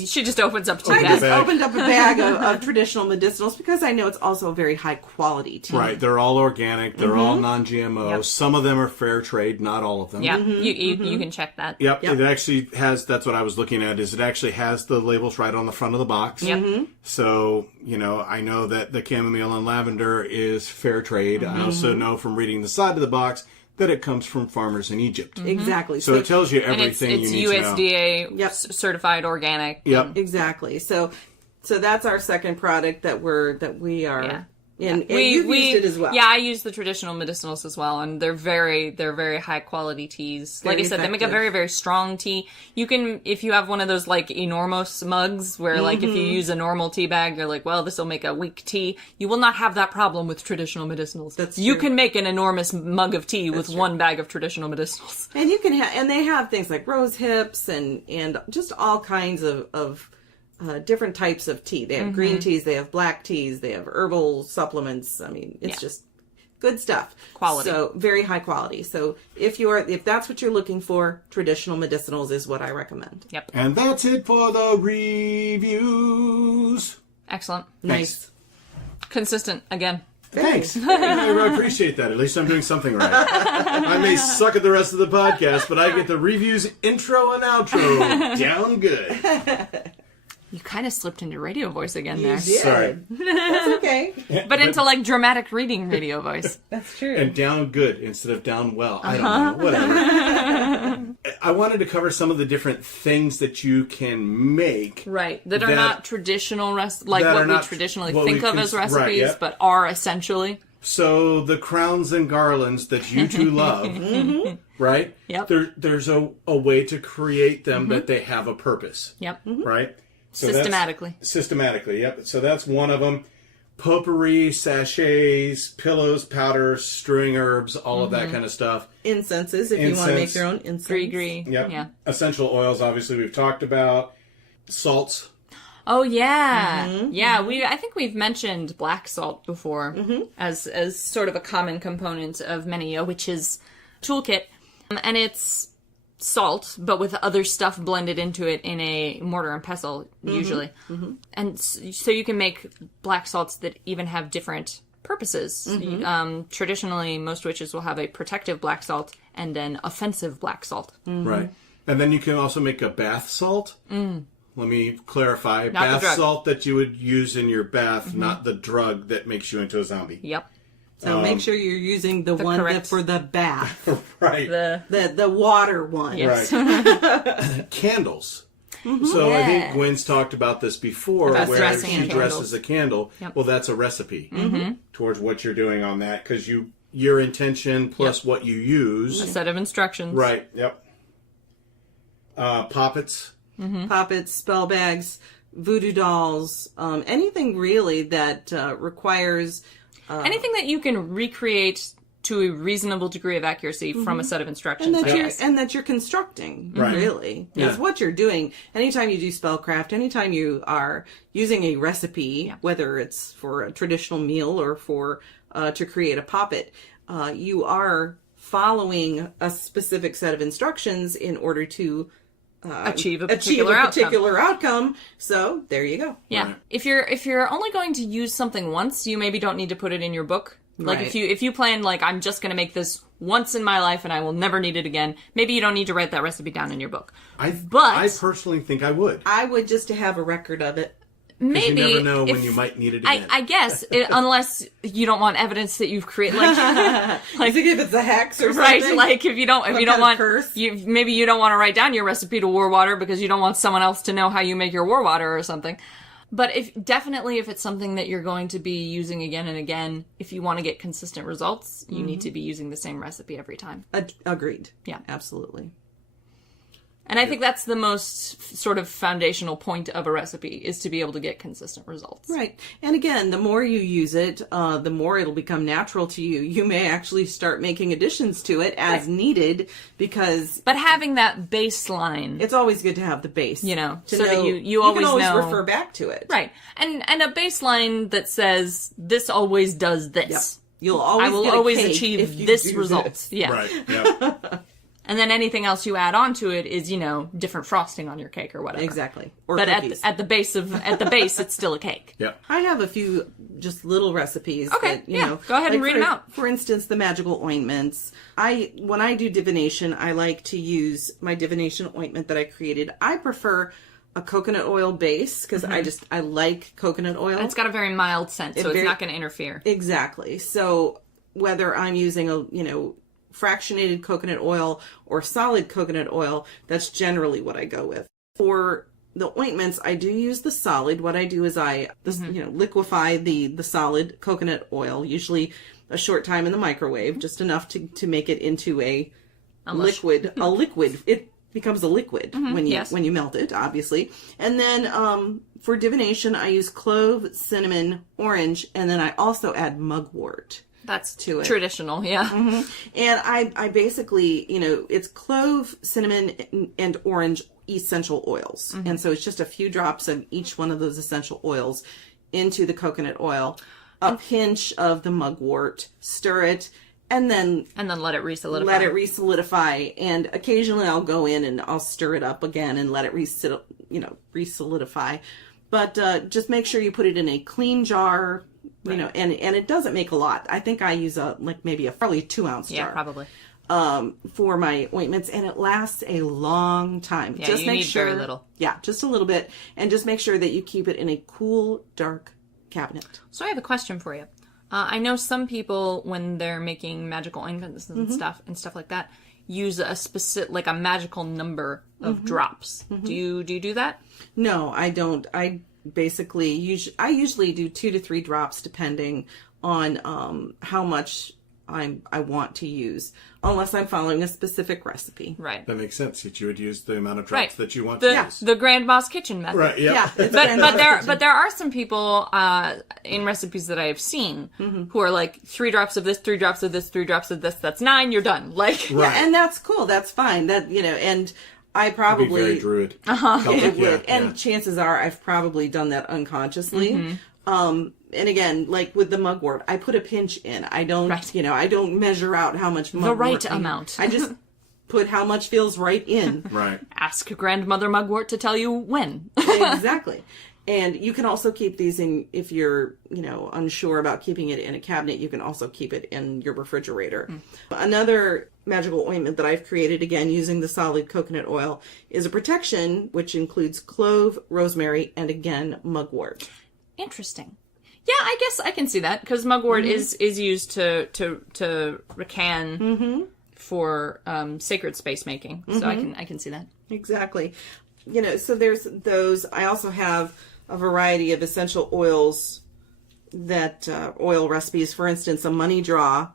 she just opens up I just opened up a bag of traditional medicinals because I know it's also a very high quality tea. Right. They're all organic. They're all non-GMO. Yep. Some of them are fair trade, not all of them. Yeah. You can check that. Yep. It actually has, that's what I was looking at, is it actually has the labels right on the front of the box. Yep. So, I know that the chamomile and lavender is fair trade. I also know from reading the side of the box that it comes from farmers in Egypt. Exactly. So it tells you everything you need to know. It's USDA certified organic. Yep. Exactly. So that's our second product that we are. Yeah. And you've used it as well. Yeah, I use the traditional medicinals as well, and they're very high quality teas. Very like I said, they make a very, very strong tea. You can, if you have one of those like enormous mugs where like if you use a normal tea bag, you're like, well, this will make a weak tea. You will not have that problem with traditional medicinals. That's you true. can make an enormous mug of tea with one bag of traditional medicinals. And you can and they have things like rose hips and just all kinds of different types of tea. They have green teas, they have black teas, they have herbal supplements. I mean, it's just good stuff. Quality. So very high quality. So if that's what you're looking for, traditional medicinals is what I recommend. Yep. And that's it for the reviews. Excellent. Nice. Consistent again. Thanks. I appreciate that. At least I'm doing something right. I may suck at the rest of the podcast, but I get the reviews intro and outro down good. You kind of slipped into radio voice again there. Yeah. Sorry. That's okay. But into like dramatic reading radio voice. That's true. And down good instead of down well. I don't know. Whatever. I wanted to cover some of the different things that you can make. Right. That are not traditional, like what we traditionally think of as recipes, right, yep. but are essentially. So the crowns and garlands that you two love, right? Yep. There's a way to create them that they have a purpose. Yep. Right? So Systematically, yep. So that's one of them. Potpourri, sachets, pillows, powders, string herbs, all of that kind of stuff. Incenses, if you want to make your own incense. Gree. Yep. Yeah. Essential oils, obviously, we've talked about. Salts. Oh, yeah. Yeah, I think we've mentioned black salt before as sort of a common component of many a witch's toolkit. And it's salt, but with other stuff blended into it in a mortar and pestle, usually. And so you can make black salts that even have different purposes. Traditionally, most witches will have a protective black salt and an offensive black salt. Right. And then you can also make a bath salt. Let me clarify. Not bath salt that you would use in your bath, not the drug that makes you into a zombie. Yep. So make sure you're using the one that for the bath. Right. The water one. Yes. Right. Candles. So I think Gwen's talked about this before, about where she candles. dresses a candle. Yep. Well, that's a recipe towards what you're doing on that, because your intention plus what you use. A set of instructions. Right. Yep. Poppets. Poppets, spell bags, voodoo dolls, anything really that requires... anything that you can recreate to a reasonable degree of accuracy from a set of instructions. And that you're constructing, really. That's what you're doing. Anytime you do spellcraft, anytime you are using a recipe, whether it's for a traditional meal or for to create a poppet, you are following a specific set of instructions in order to achieve a particular outcome. So there you go. Yeah. Right. If you're only going to use something once, you maybe don't need to put it in your book. Like if you plan like I'm just going to make this once in my life and I will never need it again, maybe you don't need to write that recipe down in your book. I personally think I would. I would just to have a record of it. Maybe you never know when you might need it again. I guess unless you don't want evidence that you've created, like if it's a hex or something, right? Like if you don't want maybe you don't want to write down your recipe to war water because you don't want someone else to know how you make your war water or something. But if it's something that you're going to be using again and again, if you want to get consistent results, you need to be using the same recipe every time. Agreed. Yeah, absolutely. And I think that's the most sort of foundational point of a recipe, is to be able to get consistent results. Right. And again, the more you use it, the more it'll become natural to you. You may actually start making additions to it as needed because... But having that baseline... It's always good to have the base. So know, that you always can always know... refer back to it. Right. And a baseline that says, this always does this. You'll always I will get a always cake achieve if you this do result. this. Yeah. Right. Yeah. And then anything else you add onto it is, different frosting on your cake or whatever. Exactly. Or But cookies. at the base, it's still a cake. Yeah. I have a few just little recipes. Okay, that, you know, go ahead and read them out. For instance, the magical ointments. When I do divination, I like to use my divination ointment that I created. I prefer a coconut oil base because I like coconut oil. It's got a very mild scent, so it's not going to interfere. Exactly. So whether I'm using fractionated coconut oil or solid coconut oil, that's generally what I go with. For the ointments, I do use the solid. What I do is I liquefy the solid coconut oil, usually a short time in the microwave, just enough to make it into a liquid. A liquid. It becomes a liquid when you melt it, obviously. And then for divination, I use clove, cinnamon, orange, and then I also add mugwort. That's to it. Traditional, yeah. Mm-hmm. And I basically, it's clove, cinnamon, and orange essential oils. And so it's just a few drops of each one of those essential oils into the coconut oil, a pinch of the mugwort, stir it, and then let it re-solidify. Let it re-solidify. And occasionally I'll go in and I'll stir it up again and let it re-solidify. But just make sure you put it in a clean jar. Right. And it doesn't make a lot. I think I use maybe a probably 2-ounce jar. Yeah, probably. For my ointments, and it lasts a long time. Yeah, just you make need sure, very little. Yeah, just a little bit, and just make sure that you keep it in a cool, dark cabinet. So I have a question for you. I know some people, when they're making magical ointments and stuff like that, use a specific, a magical number of drops. Do you do that? No, I don't. I usually do 2 to 3 drops depending on how much I want to use, unless I'm following a specific recipe. Right. That makes sense. That you would use the amount of drops that you want to use. The Grandma's Kitchen method. Right. Yeah. But there are some people in recipes that I have seen who are like 3 drops of this, 3 drops of this, 3 drops of this. That's 9. You're done. Yeah, and that's cool. That's fine. That and I probably It'd be very druid. It would, and chances are I've probably done that unconsciously. And again, like with the mugwort, I put a pinch in. I don't, I don't measure out how much mugwort. The right amount. I just put how much feels right in. Right. Ask Grandmother Mugwort to tell you when. Exactly. And you can also keep these in, if you're, unsure about keeping it in a cabinet, you can also keep it in your refrigerator. Another magical ointment that I've created, again, using the solid coconut oil, is a protection, which includes clove, rosemary, and again, mugwort. Interesting. Yeah, I guess I can see that, because mugwort is used to recan for sacred space making. So I can see that. Exactly. So there's those. I also have a variety of essential oils that oil recipes. For instance, a money draw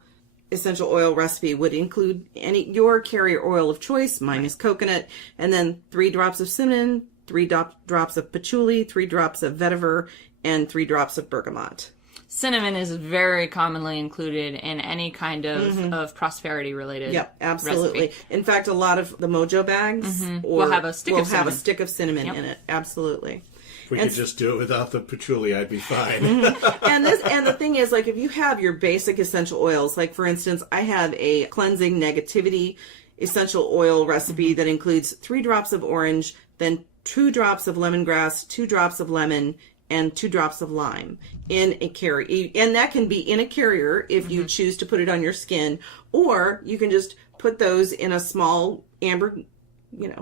essential oil recipe would include your carrier oil of choice. Mine is coconut, and then 3 drops of cinnamon, 3 drops of patchouli, 3 drops of vetiver, and 3 drops of bergamot. Cinnamon is very commonly included in any kind of prosperity related. Yep, absolutely. Recipe. In fact, a lot of the mojo bags will have a stick of cinnamon in it. Absolutely. If we could just do it without the patchouli, I'd be fine. And the thing is, if you have your basic essential oils, like for instance, I have a cleansing negativity essential oil recipe that includes 3 drops of orange, then 2 drops of lemongrass, 2 drops of lemon, and 2 drops of lime in a carrier. And that can be in a carrier if you choose to put it on your skin, or you can just put those in a small amber,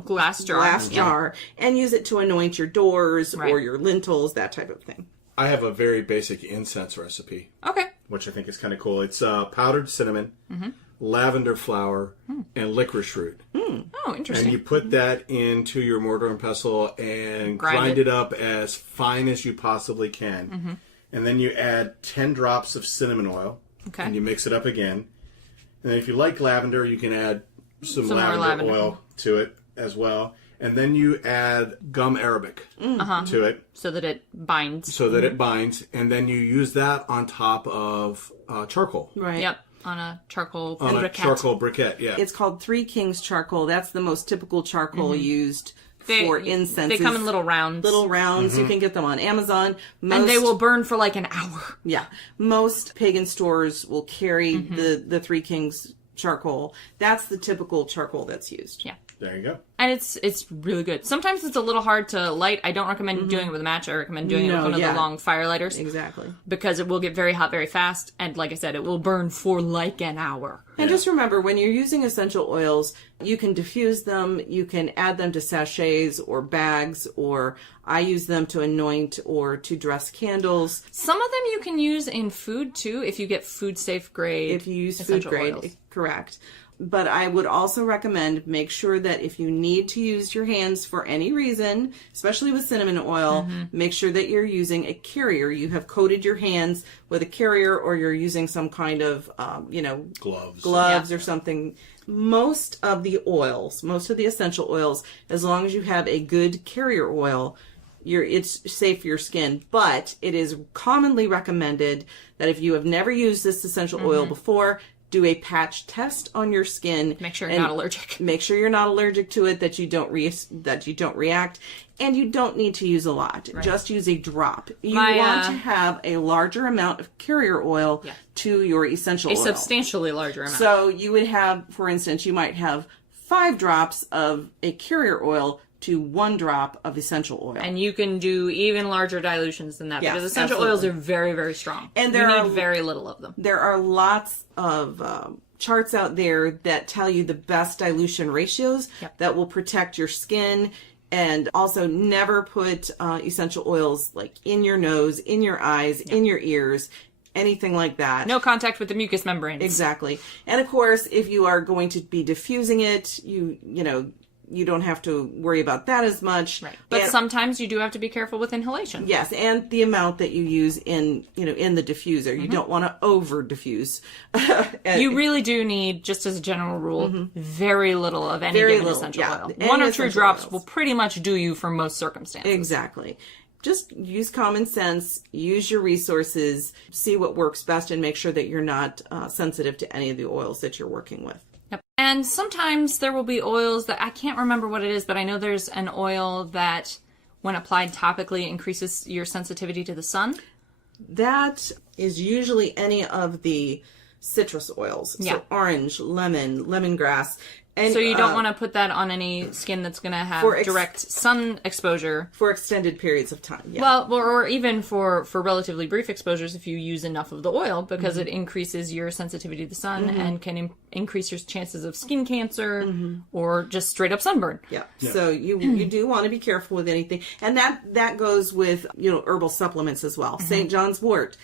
glass jar and use it to anoint your doors or your lintels, that type of thing. I have a very basic incense recipe. Okay. Which I think is kind of cool. It's powdered cinnamon, lavender flower, and licorice root. Oh, interesting. And you put that into your mortar and pestle and grind it up as fine as you possibly can. And then you add 10 drops of cinnamon oil. Okay. And you mix it up again. And then if you like lavender, you can add some lavender oil to it as well. And then you add gum arabic to it. So that it binds. And then you use that on top of charcoal. Right. Yep. On a charcoal briquette. Charcoal briquette, yeah. It's called 3 Kings charcoal. That's the most typical charcoal used for incense. They come in little rounds. You can get them on Amazon. And they will burn for like an hour. Yeah. Most pagan stores will carry the Three Kings charcoal. That's the typical charcoal that's used. Yeah. There you go. And it's really good. Sometimes it's a little hard to light. I don't recommend doing it with a match. I recommend doing it with one of the long fire lighters. Exactly. Because it will get very hot very fast. And like I said, it will burn for like an hour. And just remember, when you're using essential oils, you can diffuse them. You can add them to sachets or bags, or I use them to anoint or to dress candles. Some of them you can use in food too, if you get food safe grade. If you use food grade, oils. Correct. But I would also recommend make sure that if you need to use your hands for any reason, especially with cinnamon oil, make sure that you're using a carrier. You have coated your hands with a carrier, or you're using some kind of, gloves or something. Most of the essential oils, as long as you have a good carrier oil, it's safe for your skin. But it is commonly recommended that if you have never used this essential oil before, do a patch test on your skin. Make sure you're not allergic. Make sure you're not allergic to it, that you don't react, and you don't need to use a lot. Right. Just use a drop. You want to have a larger amount of carrier oil to your essential oil. A substantially larger amount. So you would have, for instance, you might have 5 drops of a carrier oil to 1 drop of essential oil. And you can do even larger dilutions than that, because essential oils are very, very strong. And you need very little of them. There are lots of charts out there that tell you the best dilution ratios that will protect your skin. And also, never put essential oils like in your nose, in your eyes, in your ears, anything like that. No contact with the mucous membranes. Exactly. And of course, if you are going to be diffusing it, you don't have to worry about that as much. Right. But sometimes you do have to be careful with inhalation. Yes, and the amount that you use in the diffuser. You don't want to over diffuse. You really do need, just as a general rule, very little of any given essential oil. 1 or 2 drops will pretty much do you for most circumstances. Exactly. Just use common sense, use your resources, see what works best, and make sure that you're not sensitive to any of the oils that you're working with. Yep. And sometimes there will be oils that, I can't remember what it is, but I know there's an oil that, when applied topically, increases your sensitivity to the sun. That is usually any of the citrus oils. Yeah. So orange, lemon, lemongrass. And, so you don't want to put that on any skin that's going to have direct sun exposure. For extended periods of time, yeah. Well, or even for relatively brief exposures if you use enough of the oil, because it increases your sensitivity to the sun and can increase your chances of skin cancer or just straight up sunburn. Yeah. So you do want to be careful with anything. And that goes with, herbal supplements as well. St. John's wort.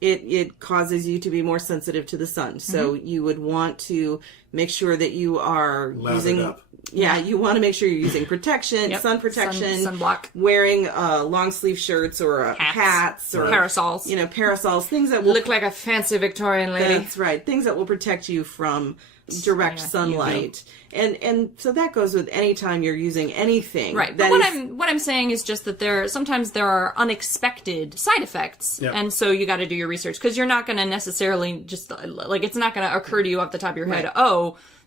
It causes you to be more sensitive to the sun. So you would want to make sure that you are using... Yeah, you want to make sure you're using protection, sun protection, sunblock, wearing long sleeve shirts or hats or parasols. Parasols, things that will look like a fancy Victorian lady. That's right. Things that will protect you from direct sunlight. And so that goes with any time you're using anything. Right. But what I'm saying is just that sometimes there are unexpected side effects. Yep. And so you got to do your research, because you're not going to necessarily just it's not going to occur to you off the top of your head,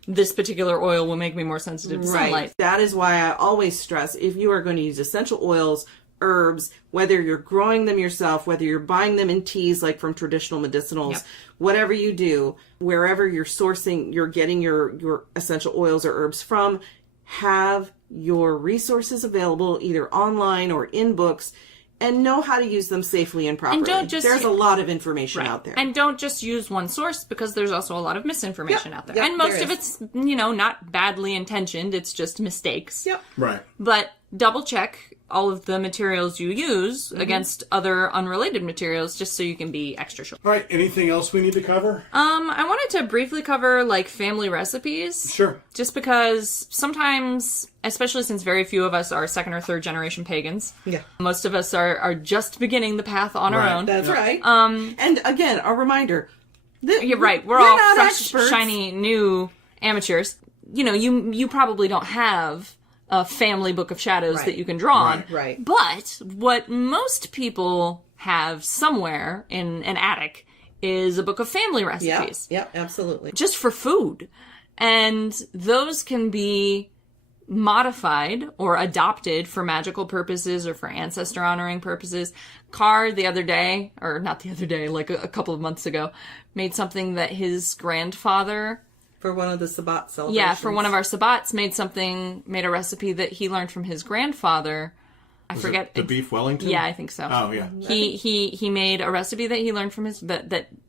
this particular oil will make me more sensitive to sunlight. That is why I always stress, if you are going to use essential oils, herbs, whether you're growing them yourself, whether you're buying them in teas like from traditional medicinals, whatever you do, wherever you're getting your essential oils or herbs from, have your resources available either online or in books, and know how to use them safely and properly. And there's a lot of information out there. And don't just use one source, because there's also a lot of misinformation out there. And most of it's, not badly intentioned. It's just mistakes. Yep. Right. But double check all of the materials you use against other unrelated materials, just so you can be extra sure. All right. Anything else we need to cover? I wanted to briefly cover family recipes. Sure. Just because sometimes, especially since very few of us are 2nd or 3rd generation pagans, most of us are just beginning the path on our own. That's right. And again, a reminder. You're right. We're all fresh, experts. Shiny, new amateurs. You probably don't have a family book of shadows that you can draw on. Right. But what most people have somewhere in an attic is a book of family recipes. Yep, absolutely. Just for food. And those can be modified or adopted for magical purposes or for ancestor honoring purposes. Carr the other day, or not the other day, like a couple of months ago, made something that his grandfather... For one of the Sabbat celebrations. Yeah, for one of our Sabbats, made a recipe that he learned from his grandfather. I forget. The beef Wellington? Yeah, I think so. Oh, yeah. He made a recipe that he learned from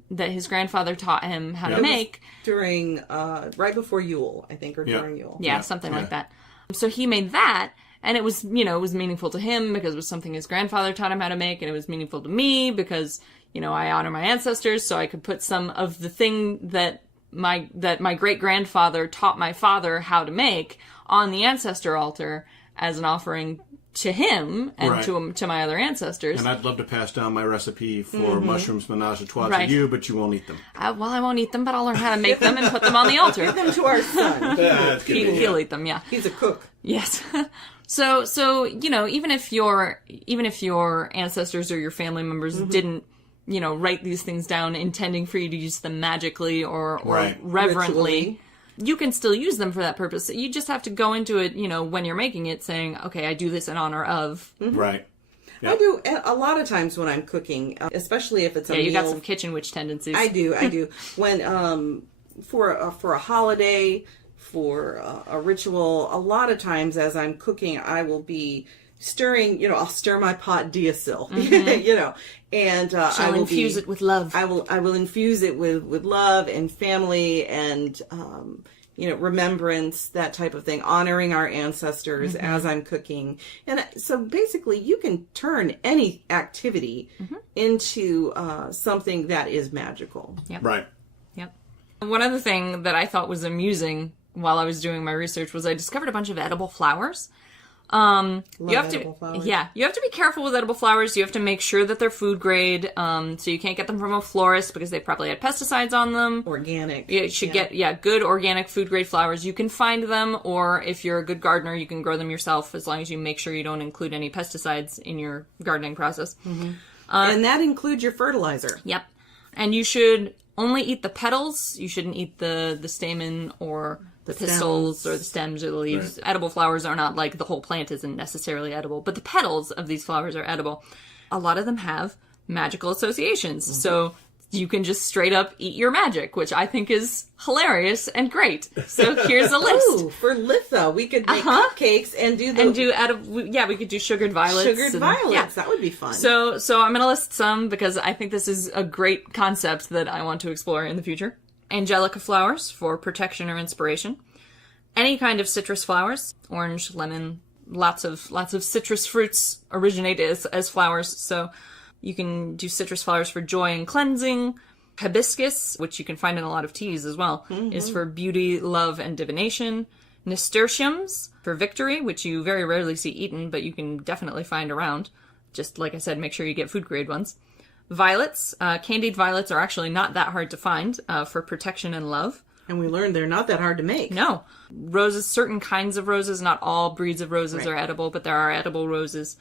that his grandfather taught him how to make. During, right before Yule, I think, or during Yule. Yeah, something like that. So he made that, and it was, it was meaningful to him because it was something his grandfather taught him how to make, and it was meaningful to me because, I honor my ancestors, so I could put some of the thing that my great-grandfather taught my father how to make on the ancestor altar as an offering to him and to my other ancestors. And I'd love to pass down my recipe for mushrooms menage a trois to you, but you won't eat them. I won't eat them, but I'll learn how to make them and put them on the altar. Give them to our son. He'll eat them, yeah. He's a cook. Yes. So even if your ancestors or your family members didn't, write these things down intending for you to use them magically or reverently, ritually, you can still use them for that purpose. You just have to go into it, when you're making it, saying, okay, I do this in honor of. Mm-hmm. Right. Yep. I do a lot of times when I'm cooking, especially if it's a meal. Yeah, you got some kitchen witch tendencies. I do. When, for a holiday, for a ritual, a lot of times as I'm cooking, I will be stirring, I'll stir my pot diasil, and I will infuse it with love. I will infuse it with love and family and, remembrance, that type of thing, honoring our ancestors as I'm cooking. And so basically you can turn any activity into something that is magical. Yep. Right. Yep. One other thing that I thought was amusing while I was doing my research was I discovered a bunch of edible flowers. You have to be careful with edible flowers. You have to make sure that they're food grade. So you can't get them from a florist because they probably had pesticides on them. Organic. You should get good organic food grade flowers. You can find them, or if you're a good gardener, you can grow them yourself as long as you make sure you don't include any pesticides in your gardening process. Mm-hmm. And that includes your fertilizer. Yep. And you should only eat the petals. You shouldn't eat the stamen or the pistils or the stems or the leaves. Right. Edible flowers are not like the whole plant isn't necessarily edible, but the petals of these flowers are edible. A lot of them have magical associations. Mm-hmm. So you can just straight up eat your magic, which I think is hilarious and great. So here's a list. Ooh, for Litha, we could make cupcakes and do we could do sugared violets. That would be fun. So I'm going to list some because I think this is a great concept that I want to explore in the future. Angelica flowers for protection or inspiration. Any kind of citrus flowers, orange, lemon, lots of citrus fruits originate as flowers. So you can do citrus flowers for joy and cleansing. Hibiscus, which you can find in a lot of teas as well, is for beauty, love, and divination. Nasturtiums for victory, which you very rarely see eaten, but you can definitely find around. Just like I said, make sure you get food grade ones. Violets, candied violets are actually not that hard to find for protection and love. And we learned they're not that hard to make. No. Roses, certain kinds of roses, not all breeds of roses are edible, but there are edible roses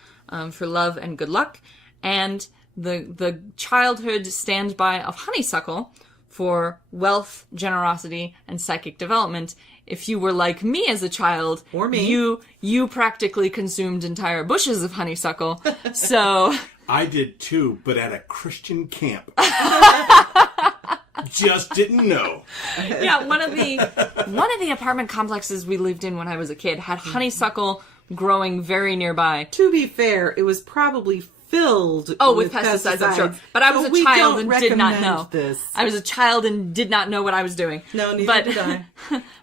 for love and good luck. And the childhood standby of honeysuckle for wealth, generosity, and psychic development. If you were like me as a child, or me, you practically consumed entire bushes of honeysuckle. So I did too, but at a Christian camp. Just didn't know. Yeah, one of the apartment complexes we lived in when I was a kid had honeysuckle growing very nearby. To be fair, it was probably filled with pesticides, I'm sure. But I was a child and did not know. I was a child and did not know what I was doing. No, neither did I.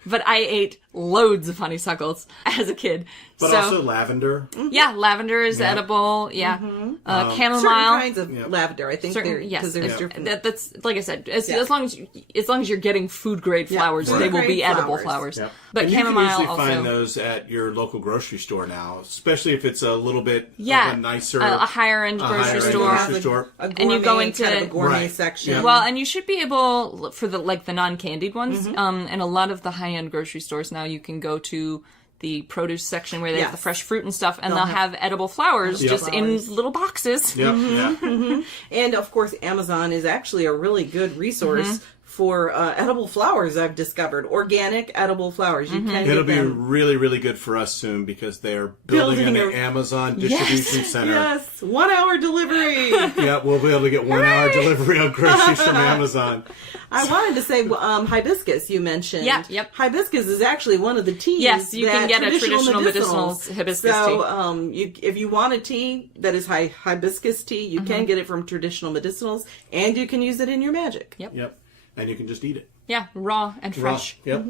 But I ate loads of honeysuckles as a kid. But also lavender. Yeah, lavender is edible. Yeah. Chamomile. Certain kinds of lavender, I think. That's like I said, as long as you're getting food grade flowers, they will be edible flowers. Yeah. But and chamomile you can usually also find those at your local grocery store now, especially if it's a little bit of a nicer, a higher end grocery store. And you go into kind of a gourmet section. Yeah. Well, and you should be able for the non-candied ones. And a lot of the high end grocery stores now, you can go to the produce section where they have the fresh fruit and stuff, and they'll have edible flowers just in little boxes. Yep. And of course, Amazon is actually a really good resource for edible flowers. I've discovered organic edible flowers. You can It'll be really, really good for us soon because they're building an Amazon distribution center. Yes, 1 hour delivery. Yeah, we'll be able to get 1 hour delivery of groceries from Amazon. I wanted to say hibiscus. You mentioned. Yeah, yep. Hibiscus is actually one of the teas. Yes, you can get a traditional medicinal hibiscus tea. So, if you want a tea that is hibiscus tea, you can get it from traditional medicinals, and you can use it in your magic. Yep. And you can just eat it. Yeah, raw and fresh. Yep.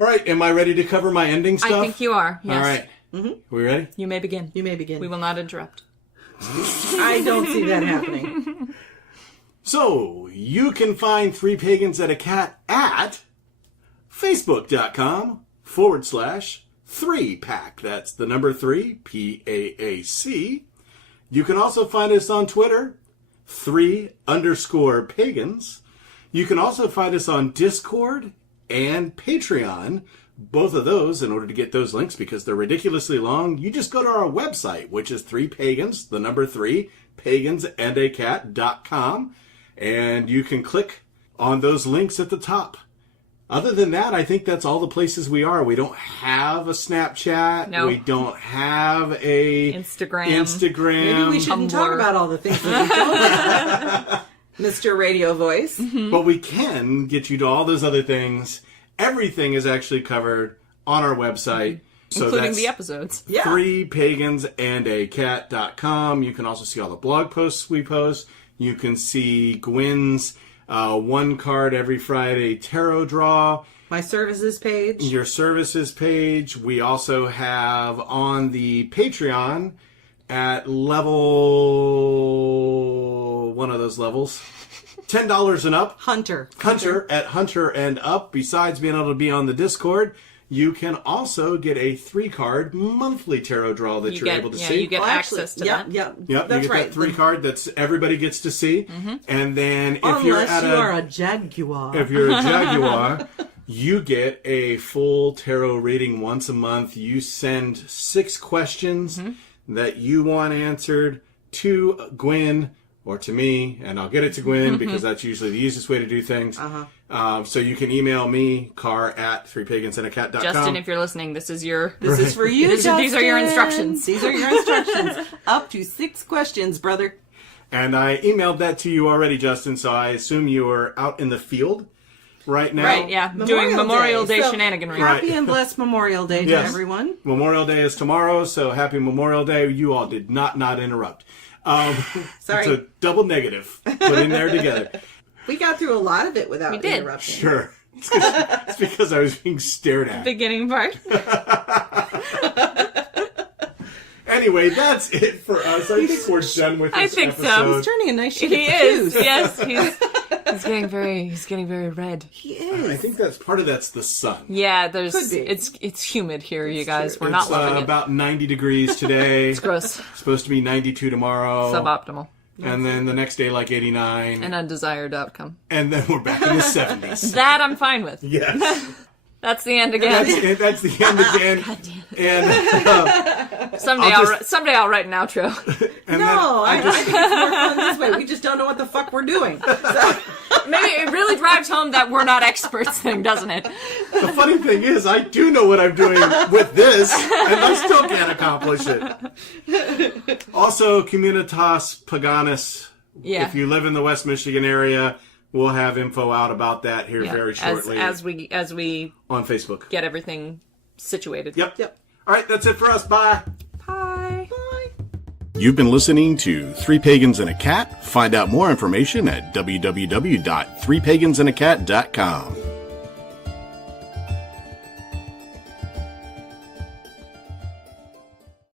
All right, am I ready to cover my ending stuff? I think you are, yes. All right. Are we ready? You may begin. We will not interrupt. I don't see that happening. So, you can find Three Pagans and a Cat at facebook.com/3pack. That's the number 3, PAAC. You can also find us on Twitter, 3_pagans. You can also find us on Discord and Patreon. Both of those, in order to get those links, because they're ridiculously long, you just go to our website, which is 3pagans, the number 3, pagansandacat.com, and you can click on those links at the top. Other than that, I think that's all the places we are. We don't have a Snapchat. No. We don't have a Instagram. Maybe we shouldn't talk about all the things that we don't have. Mr. Radio Voice. But we can get you to all those other things. Everything is actually covered on our website. So including the episodes. Yeah. 3pagansandacat.com. You can also see all the blog posts we post. You can see Gwen's one card every Friday tarot draw. My services page. Your services page. We also have on the Patreon at level... one of those levels. $10 and up. Hunter At Hunter and up. Besides being able to be on the Discord, you can also get a 3-card monthly tarot draw that you're able to see. You get access to that. Yep, that's you get that 3-card that's everybody gets to see. And then if Unless you're a Jaguar. If you're a Jaguar, you get a full tarot reading once a month. You send 6 questions that you want answered to Gwen or to me, and I'll get it to Gwen because that's usually the easiest way to do things. So you can email me, car@3pagansandacat.com. Justin, if you're listening, this is for you, Justin. These are your instructions. These are your instructions. Up to 6 questions, brother. And I emailed that to you already, Justin, so I assume you are out in the field right now. Right, yeah. Doing Memorial Day shenaniganry. Happy and blessed Memorial Day to everyone. Memorial Day is tomorrow, so happy Memorial Day. You all did not interrupt. Sorry. It's a double negative put in there together. We got through a lot of it without interrupting. Sure. It's because I was being stared at. Beginning part. Anyway, that's it for us. I think we're done with this episode. So. He's turning a nice shade He is. Yes, he's getting very red. He is. I think part of that's the sun. Yeah, Could be. it's humid here, you guys. True. We're not loving it. About 90 degrees today. It's gross. Supposed to be 92 tomorrow. Suboptimal. And then the next day, like 89. An undesired outcome. And then we're back in the 70s. That I'm fine with. Yes. That's the end again. That's the end again. God damn it. And someday I'll write an outro. I think it's more fun this way. We just don't know what the fuck we're doing. So. Maybe it really drives home that we're not experts thing, doesn't it? The funny thing is, I do know what I'm doing with this, and I still can't accomplish it. Also, Communitas Paganis. Yeah. If you live in the West Michigan area, we'll have info out about that here very shortly. As we on Facebook get everything situated. Yep. All right, that's it for us. Bye. Bye. You've been listening to Three Pagans and a Cat. Find out more information at www.threepagansandacat.com.